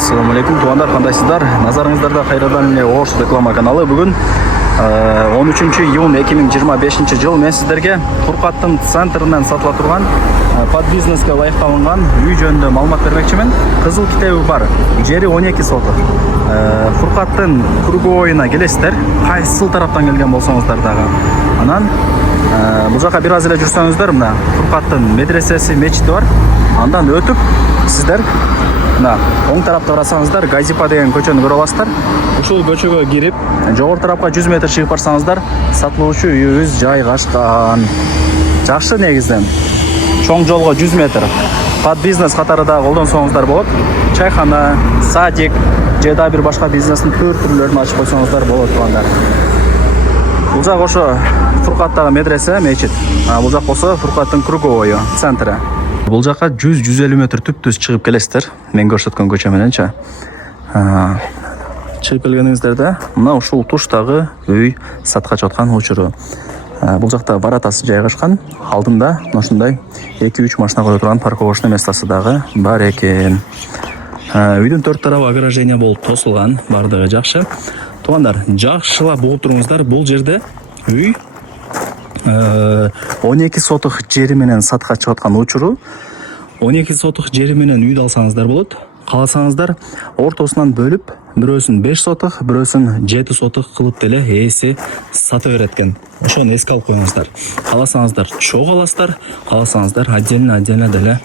Assalamu alaikum туғандар, қандайсыздар? Назарыңыздарда қайрадан Ош реклама каналы. Бүгін 13 июнь 2025 жыл мен сіздерге Фурқаттың центрінен сатыла тұрған под бизнеске лайықталынған үй жөнінде маалымат бермекшімін. Қызыл кітабы бар. Жері 12 сотық. Фурқаттың круговойына келесіздер. Қайсыл тараптан келген болсаңыздар дағы. Анан бұл жаққа біраз еле жүрсеңіздер, мына Фурқаттың медресесі, мечіті бар. Андан өтіп сіздер оң тарапта қарасаңыздар, Газипа деген көчені көре аласыздар. Ушул көчөгө кирип, жогору тарапка 100 метр чыгып барсаңыздар, сатылуучу үйүбүз жайгашкан. Жакшы негизден. Чоң жолго 100 метр. Под бизнес катары да колдонсоңуздар болот. Чайхана, садик, же да бир башка бизнестин түрлөрүн ачып койсоңуздар болот тугандар. Бул жак ошо Фуркаттагы медресе, мечит. Бул жак болсо Фуркаттын круговойу, центри. Бұл жаққа 100-150 метр түп-түз шығып келесіздер. Мен көрсеткен көше мененче. Шығып келгеніңіздерде, мына ушул туштагы үй сатқа жатқан учуру. Бұл жақта баратасы жайгашкан, алдында ушундай 2-3 машина кое турган парковочный местасы дагы бар экен. Үйдүн төрт тарабы ограждение болуп тосулган, бардыгы жакшы. Туугандар, жакшылап угуп туруңуздар, бул жерде үй 12 сотық жері менен сатқа чыгаткан учуру. 12 сотық жері менен үйдү алсаңыздар болот. Кааласаңыздар ортосунан бөлүп, бирөөсүн 5 сотық, бирөөсүн 7 сотық кылып деле ээси сата берет экен. Ошону эске алып коюңуздар. Кааласаңыздар чогуу аласыздар, кааласаңыздар отдельно деле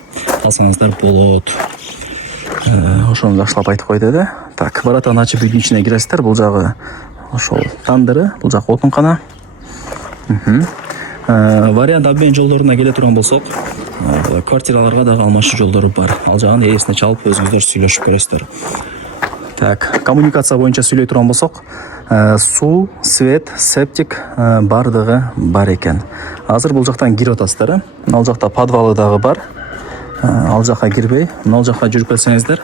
алсаңыздар болот. Ошону жакшылап айтып койду да. Так, баратан ачып үйдүн ичине киресиздер. Бул жагы ошол тандыры, бул жак отункана. Вариант обмен жолдоруна келе турган болсок, квартираларга дагы алмашуу жолдору бар. Ал жагын ээсине чалып өзүңүздөр сүйлөшүп көрөсүздөр. Так, коммуникация боюнча сүйлөй турган болсок, суу, свет, септик бардыгы бар экен. Азыр бул жактан кирип атасыздар. Ал жакта подвалы дагы бар. Ал жакка кирбей, ал жакка жүрүп келсеңиздер,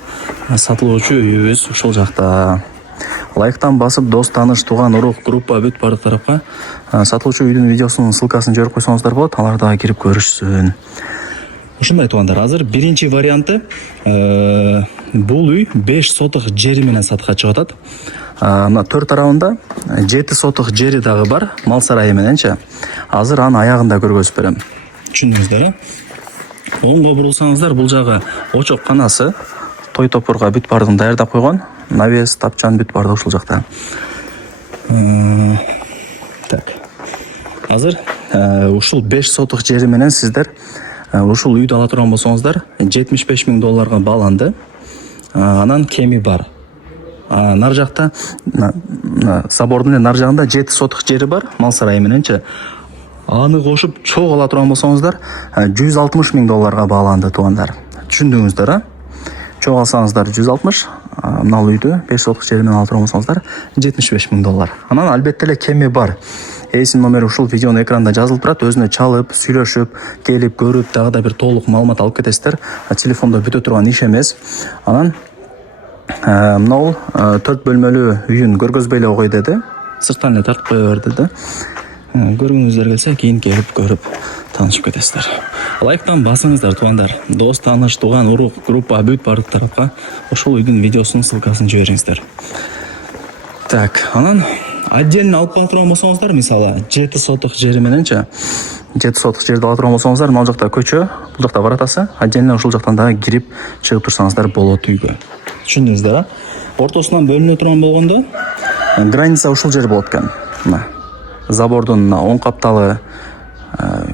сатылуучу үйүбүз ушул жакта. Лайктан басып, дос, таныш, туган, урук, группа бүт бардык тарапка сатылуучу үйдүн видеосунун ссылкасын жиберип койсоңуздар болот. Алар дагы кирип көрүшсүн. Ушундай туугандар, азыр биринчи варианты бул үй 5 сотық жери менен сатка чыгып атат. Мына төрт тарабында 7 сотық жери дагы бар, мал сарайы мененче. Азыр анын аягында көргөзүп берем. Түшүндүңүздөр, оңго бурулсаңыздар, бул жагы очок канасы, той топурга бүт бардыгын даярдап койгон. Навес, тапчан бүт барды ушул жакта. Так. Азыр ушул 5 сотық жери менен сиздер ушул үйдү ала турган болсоңуздар, $75 000 бааланды. Анан кеми бар. Нар жакта, собордун нар жагында 7 сотық жери бар, мал сарайы мененче. Аны кошуп чоң ала турган болсоңуздар, $160 000 бааланды туугандар. Түшүндүңүздөр, а? Чоң алсаңыздар 160, мына үйдү 5 сотық жери менен ала турган болсоңуздар $75 000. Анан албетте эле кеми бар. Эсин номери ушул видеонун экранында жазылып турат. Өзүнө чалып, сүйлөшүп, келип көрүп, дагы да бир толук маалымат алып кетесиздер. Телефондо бүтө турган иш эмес. Анан мына 4 бөлмөлүү үйүн көргөзбөй эле ой деди. Сырттан эле тартып кое берди да. Көргүңүздөр келсе, кийин келип көрүп таанышып кетесиздер. Лайктан басыңыздар туугандар. Дос, таныш, туган, урук, группа бүт бардык тарапка ошол үйдүн видеосунун ссылкасын жибериңиздер. Так, анан отдельно алып кала турган болсоңуздар, мисалы 7 сотық жери мененче, 7 сотық жерди ала турган болсоңуздар, мына жакта көчө, бул жакта баратасы, отдельно ушул жактан дагы кирип чыгып турсаңыздар болот үйгө. Түшүндүңүздөр, а? Ортосунан бөлүнө турган болгондо, граница ушул жер болот экен. Мына забордун оң капталы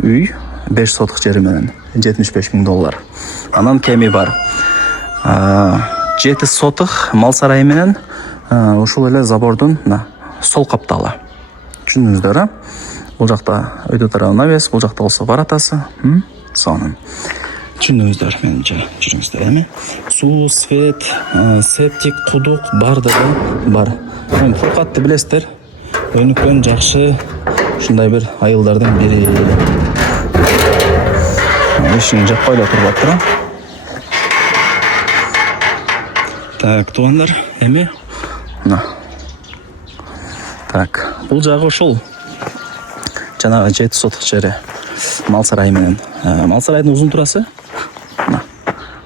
үй 5 сотық жери менен $75 000. Анан кеми бар. 7 сотық мал сарайы менен ушул эле забордун сол капталы. Түшүндүңүздөр, а? Бул жакта өйдө тарабы навес, бул жакта болсо баратасы. Сонун. Түшүндүңүздөр, менимче жүрүңүздөр, эми. Суу, свет, септик, кудук бардыгы бар. Фуркатты билесиздер. Өнүккөн жакшы ушундай бир айылдардын бири. Ишин жакпай эле туруп атат. Так, туугандар, эми так, бул жагы ошол жанагы 7 сотық жери мал сарайы менен. Мал сарайдын узун турасы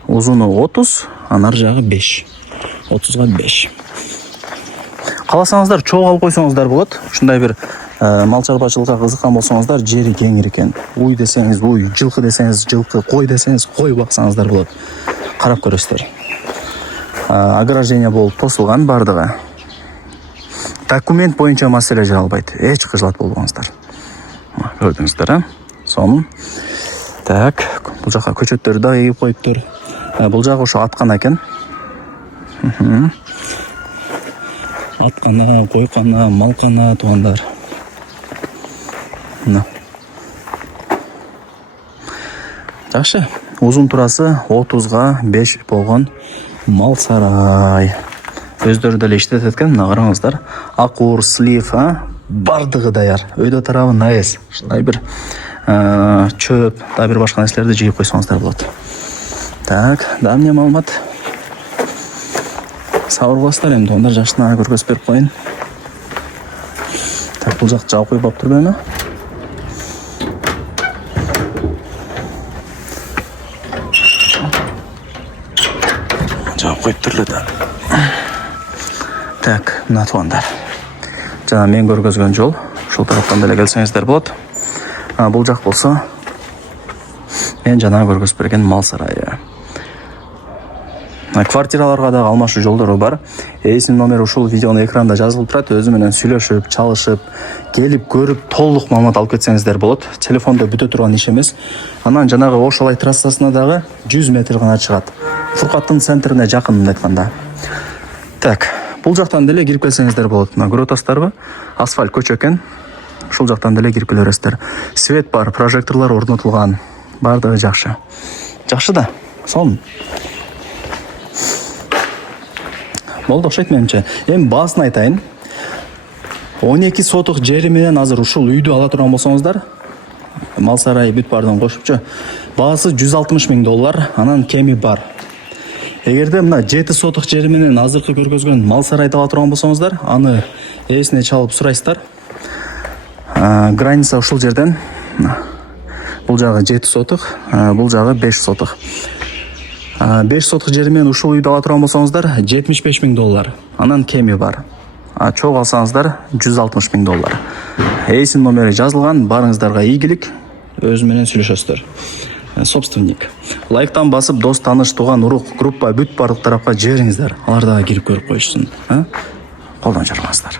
узуну 30, анар жагы 5. 30-га 5. Қаласаңыздар чоң алып қойсаңыздар болады. Ушундай бир мал чарбачылыкка кызыккан болсоңуздар, жери кеңир экен. Уй десеңиз уй, жылкы десеңиз жылкы, кой десеңиз кой баксаңыздар болот. Карап көрөсүздөр. Ограждение болуп тосулган бардыгы. Документ боюнча маселе жара албайт. Эч кыжалат болбоңуздар. Көрдүңүздөр, а? Сонун. Так, бул жака көчөттөрдү да эгип коюптур. Бул жагы ошо аткана экен. Аткана, койкана, малкана туугандар. Жакшы. Узун турасы 30-га 5 болгон мал сарай. Өздөрү деле иштетет экен, мына караңыздар. Акур, слив, бардыгы даяр. Өйдө тарабы наэс. Ушундай бир чөп, да бир башка нерселерди жыйып койсоңуздар болот. Так, да эмне маалымат? Сабыр болсуңдар, эми туугандар жашына көргөзүп берип коюн. Так, бул жакты жаап коюп алып турбайбы? Жаап коюп турлу да. Так, мына туугандар. Жана мен көргөзгөн жол, ушул тараптан деле келсеңиздер болот. Бул жак болсо мен жана көргөзүп берген мал сарайы. Квартираларга да алмашуу жолдору бар. Эсим номери ушул видеонун экранында жазылып турат. Өзү менен сүйлөшүп, чалышып, келип көрүп, толук маалымат алып кетсеңиздер болот. Телефондо бүтө турган иш эмес. Анан жанагы Ошалай трассасына дагы 100 метр гана чыгат. Фуркаттын центрине жакын мындай айтканда. Так, бул жактан деле кирип келсеңиздер болот. Мына көрүп атасыздарбы? Асфальт көчө экен. Ушул жактан деле кирип келе бересиздер. Свет бар, прожекторлор орнотулган. Бардыгы жакшы. Жакшы да. Сонун. Болду окшойт менимче. Эми баасын айтайын. 12 соток жери менен азыр ушул үйдү ала турган болсоңуздар, мал сарайы бүт бардын кошупчу, баасы $160,000, анан кеми бар. Эгерде мына 7 соток жери менен азыркы көргөзгөн мал сарайды ала турган болсоңуздар, аны ээсине чалып сурайсыздар. Граница ушул жерден. Бул жагы 7 соток, бул жагы 5 соток. 5 соток жери менен ушул үйдү ала турган болсоңуздар, $75,000, анан кеми бар. Чоң алсаңыздар $160,000. Эсим номери жазылган, барыңыздарга ийгилик, өзү менен сүйлөшөсүздөр. Собственник. Лайктан басып, дос, тааныш, тууган, урук, группа бүт бардык тарапка жибериңиздер. Алар дагы кирип көрүп коюшсун. Колдон жармаңыздар.